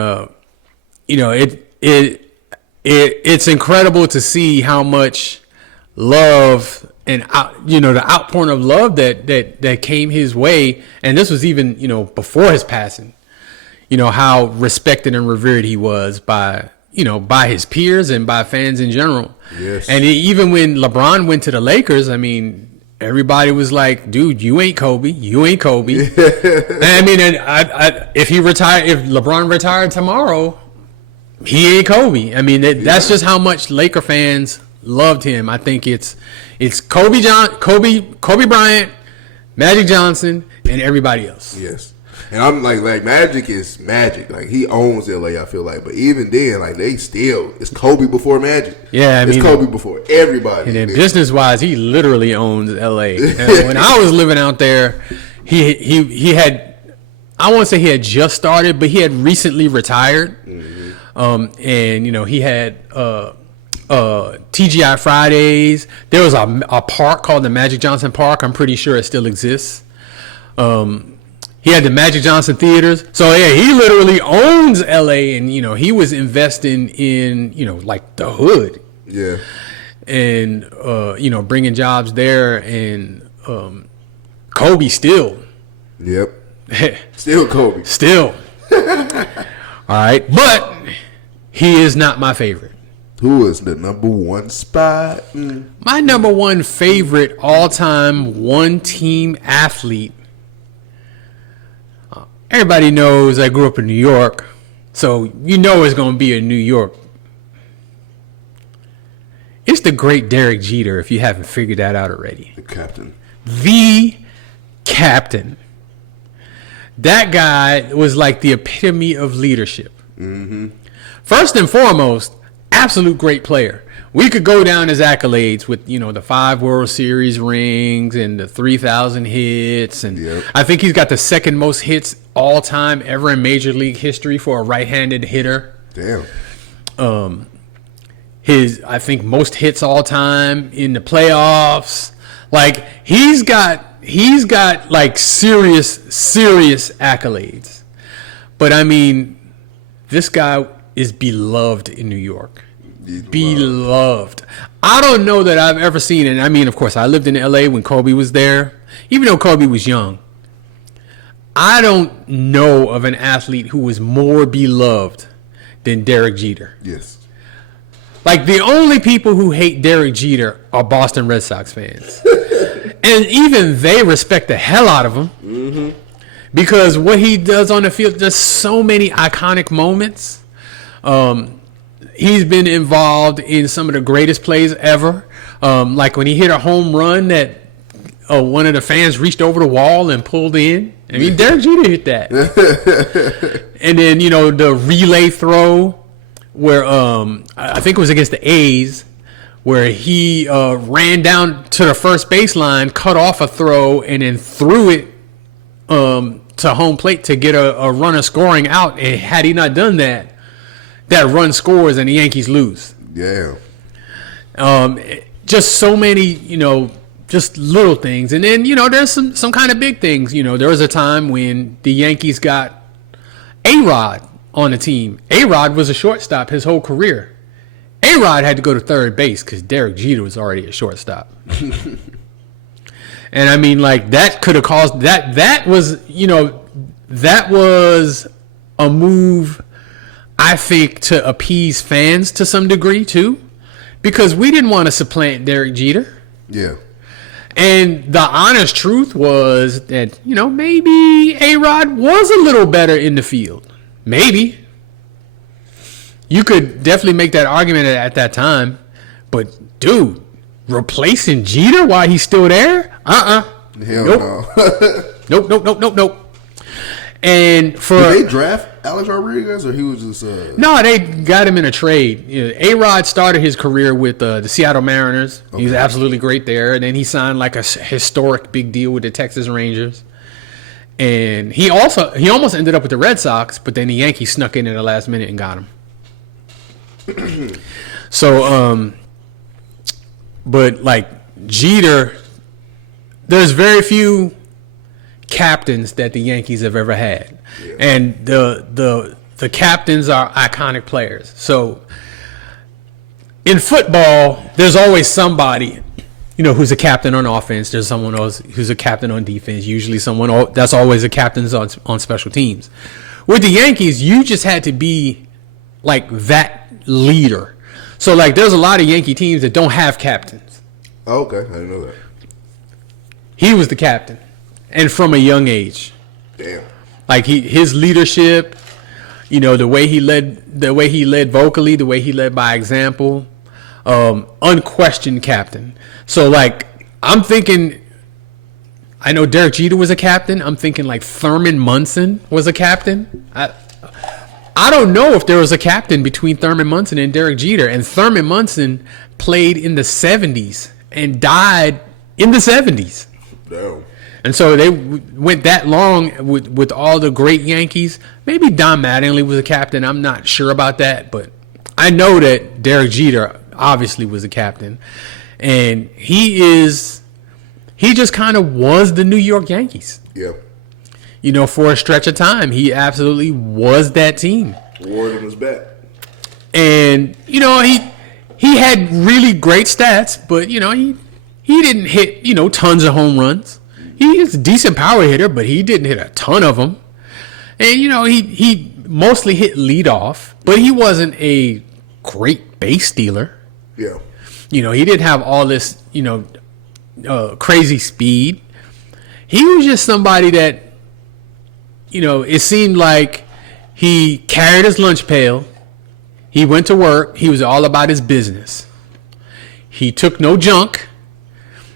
it's incredible to see how much love and the outpouring of love that came his way, and this was even before his passing. How respected and revered he was by his peers and by fans in general. Yes. And even when LeBron went to the Lakers, I mean, everybody was like, "Dude, you ain't Kobe. You ain't Kobe." And I mean, if LeBron retired tomorrow, he ain't Kobe. I mean, that's just how much Laker fans loved him. I think it's Kobe Bryant, Magic Johnson, and everybody else. Yes. And I'm like Magic is Magic. Like, he owns LA, I feel like. But even then, like, it's Kobe before Magic. Yeah, I mean, it's Kobe before everybody. And then business-wise, he literally owns LA. And when I was living out there, he had, I won't say he had just started, but he had recently retired. Mm-hmm. And, you know, he had TGI Fridays. There was a park called the Magic Johnson Park. I'm pretty sure it still exists. He had the Magic Johnson theaters. So, yeah, he literally owns L.A. And, you know, he was investing in, you know, like the hood. Yeah. And, you know, bringing jobs there. And Kobe still. Yep. Still Kobe. Still. All right. But he is not my favorite. Who is the number one spot? My number one favorite all-time one-team athlete. Everybody knows I grew up in New York, so you know it's going to be in New York. It's the great Derek Jeter, if you haven't figured that out already. The captain. The captain. That guy was like the epitome of leadership. Mm-hmm. First and foremost, absolute great player. We could go down his accolades with, you know, the 5 World Series rings and the 3,000 hits. And yep. I think he's got the second most hits all time ever in Major League history for a right-handed hitter. Damn. I think most hits all time in the playoffs. Like, he's got like serious accolades. But I mean, this guy is beloved in New York. Beloved. I don't know that I've ever seen it. I mean, of course, I lived in LA when Kobe was there, even though Kobe was young. I don't know of an athlete who was more beloved than Derek Jeter. Yes. Like, the only people who hate Derek Jeter are Boston Red Sox fans. And even they respect the hell out of him. Mm-hmm. Because what he does on the field, there's so many iconic moments. He's been involved in some of the greatest plays ever. Like when he hit a home run that one of the fans reached over the wall and pulled in. I mean, Derek Jeter hit that. And then, you know, the relay throw where I think it was against the A's, where he ran down to the first baseline, cut off a throw, and then threw it to home plate to get a runner scoring out. And had he not done that, that run scores and the Yankees lose. Yeah. Just so many, you know, just little things. And then, you know, there's some kind of big things. You know, there was a time when the Yankees got A-Rod on the team. A-Rod was a shortstop his whole career. A-Rod had to go to third base because Derek Jeter was already a shortstop. And I mean, like, that could have caused that was, you know, that was a move, I think, to appease fans to some degree too, because we didn't want to supplant Derek Jeter. Yeah. And the honest truth was that, you know, maybe A-Rod was a little better in the field. Maybe. You could definitely make that argument at that time. But, dude, replacing Jeter while he's still there? Hell nope. no. Nope. And for... Did they draft Alex Rodriguez, or he was just... No, they got him in a trade. You know, A-Rod started his career with the Seattle Mariners. Okay. He was absolutely great there. And then he signed like a historic big deal with the Texas Rangers. And he almost ended up with the Red Sox, but then the Yankees snuck in at the last minute and got him. So, but like Jeter, there's very few captains that the Yankees have ever had. Yeah. And the captains are iconic players. So in football, there's always somebody, you know, who's a captain on offense. There's someone else who's a captain on defense. Usually someone that's always a captain on special teams. With the Yankees, you just had to be like that leader. So like there's a lot of Yankee teams that don't have captains. Oh, okay, I didn't know that. He was the captain, and from a young age. Damn. Like his leadership, you know, the way he led vocally, the way he led by example. unquestioned captain. So, like, I'm thinking, I know Derek Jeter was a captain. I'm thinking, like, Thurman Munson was a captain. I don't know if there was a captain between Thurman Munson and Derek Jeter. And Thurman Munson played in the 70s and died in the 70s. Damn. And so they went that long with all the great Yankees. Maybe Don Mattingly was a captain. I'm not sure about that. But I know that Derek Jeter obviously was a captain. And he just kind of was the New York Yankees. Yeah. You know, for a stretch of time, he absolutely was that team. Ward in his back. And, you know, he had really great stats, but, you know, he didn't hit, you know, tons of home runs. He is a decent power hitter, but he didn't hit a ton of them. And, you know, he mostly hit leadoff, but he wasn't a great base stealer. Yeah. You know, he didn't have all this, you know, crazy speed. He was just somebody that, you know, it seemed like he carried his lunch pail. He went to work. He was all about his business. He took no junk.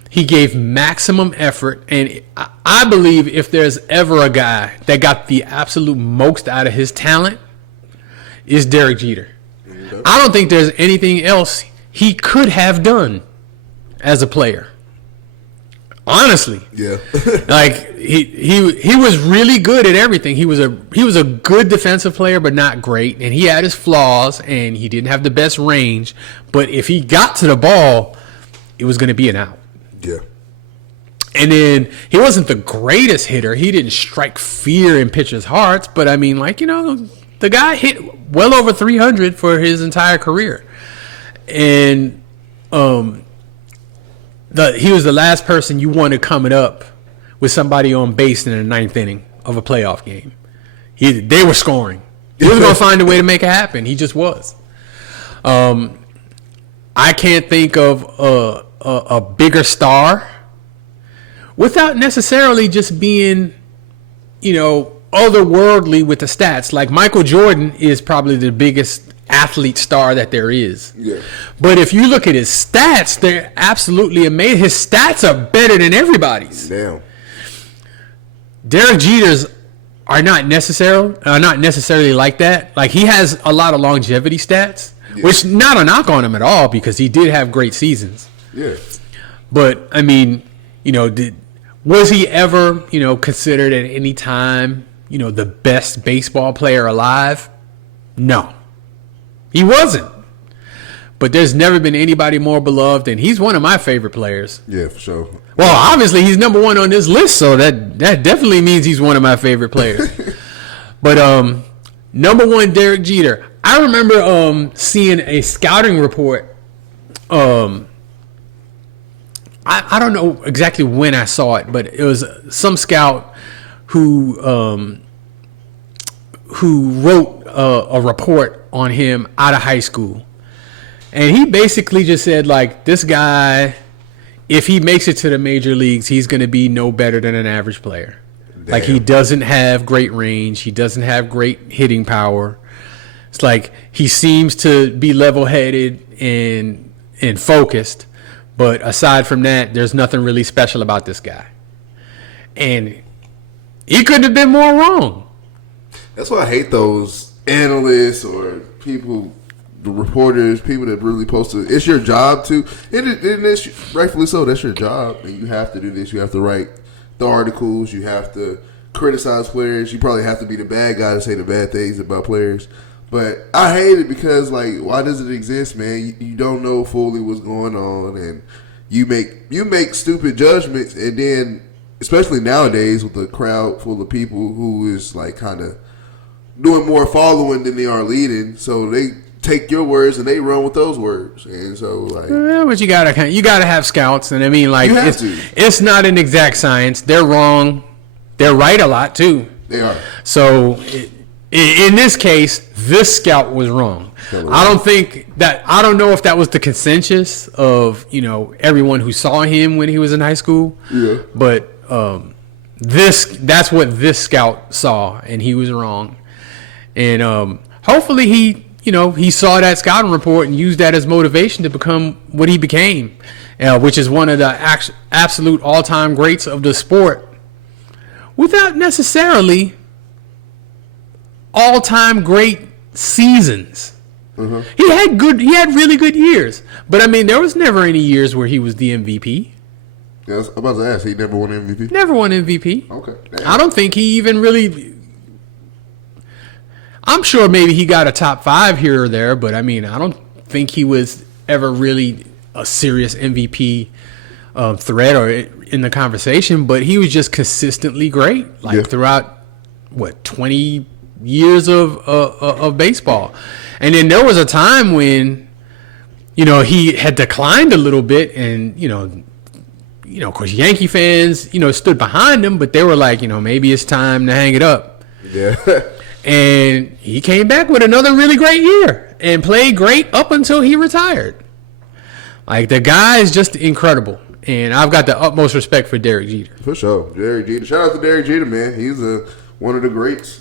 He gave maximum effort. And I believe if there's ever a guy that got the absolute most out of his talent, is Derek Jeter. Okay. I don't think there's anything else he could have done as a player. Honestly, yeah, like he was really good at everything. He was a good defensive player, but not great. And he had his flaws, and he didn't have the best range. But if he got to the ball, it was going to be an out. Yeah. And then he wasn't the greatest hitter. He didn't strike fear in pitchers' hearts. But I mean, like, you know, the guy hit well over 300 for his entire career, and he was the last person you wanted coming up with somebody on base in the ninth inning of a playoff game. They were scoring. He was going to find a way to make it happen. He just was. I can't think of a bigger star without necessarily just being, you know, otherworldly with the stats. Like Michael Jordan is probably the biggest athlete star that there is. Yeah. But if you look at his stats, they're absolutely amazing. His stats are better than everybody's. Damn. Derek Jeter's are not necessarily like that. Like, he has a lot of longevity stats, which not a knock on him at all, because he did have great seasons. Yeah. But I mean, you know, was he ever, you know, considered at any time, you know, the best baseball player alive? No. He wasn't. But there's never been anybody more beloved, and he's one of my favorite players. Yeah, for sure. Well, obviously he's number one on this list, so that definitely means he's one of my favorite players. But number one, Derek Jeter. I remember seeing a scouting report. I don't know exactly when I saw it, but it was some scout who wrote a report on him out of high school. And he basically just said, like, this guy, if he makes it to the major leagues, he's going to be no better than an average player. Damn. Like, he doesn't have great range. He doesn't have great hitting power. It's like he seems to be level-headed and focused. But aside from that, there's nothing really special about this guy. And he couldn't have been more wrong. That's why I hate those analysts or people, the reporters, people that really post to. It's your job to, and it's rightfully so. That's your job, and you have to do this. You have to write the articles. You have to criticize players. You probably have to be the bad guy to say the bad things about players. But I hate it because, like, why does it exist, man? You don't know fully what's going on, and you make stupid judgments, and then, especially nowadays with a crowd full of people who is like kind of doing more following than they are leading, so they take your words and they run with those words, and so like. Well, but you gotta have scouts, and I mean, like, it's not an exact science. They're wrong. They're right a lot too. They are. So in this case, this scout was wrong. I don't know if that was the consensus of, you know, everyone who saw him when he was in high school. Yeah. But that's what this scout saw, and he was wrong. And hopefully he he saw that scouting report and used that as motivation to become what he became, which is one of the absolute all-time greats of the sport, without necessarily all-time great seasons. Mm-hmm. He had really good years, but I mean, there was never any years where he was the MVP. Yeah, I was about to ask. He never won MVP. Never won MVP. Okay. Damn. I don't think he even really. I'm sure maybe he got a top 5 here or there, but I mean, I don't think he was ever really a serious MVP threat or in the conversation. But he was just consistently great, throughout 20 years of baseball. And then there was a time when, he had declined a little bit, and of course, Yankee fans, stood behind him, but they were like, maybe it's time to hang it up. Yeah. And he came back with another really great year and played great up until he retired. Like, the guy is just incredible. And I've got the utmost respect for Derek Jeter. For sure. Derek Jeter. Shout out to Derek Jeter, man. He's one of the greats.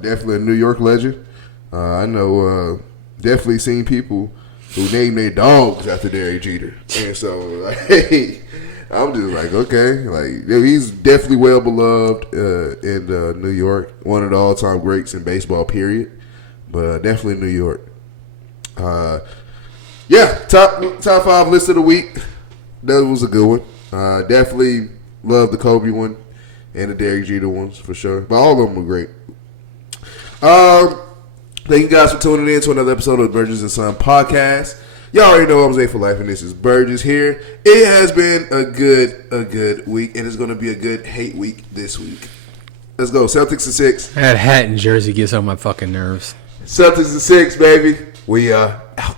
Definitely a New York legend. I know definitely seen people who name their dogs after Derek Jeter. And so, I'm just like, okay. He's definitely well beloved in New York. One of the all-time greats in baseball, period. But definitely New York. Top 5 list of the week. That was a good one. Definitely love the Kobe one and the Derek Jeter ones for sure. But all of them were great. Thank you guys for tuning in to another episode of the Burgess&Son Podcast. Y'all already know I'm Zay for Life, and this is Burgess here. It has been a good week, and it's going to be a good hate week this week. Let's go. Celtics in 6. That hat and jersey gets on my fucking nerves. Celtics in 6, baby. We are out.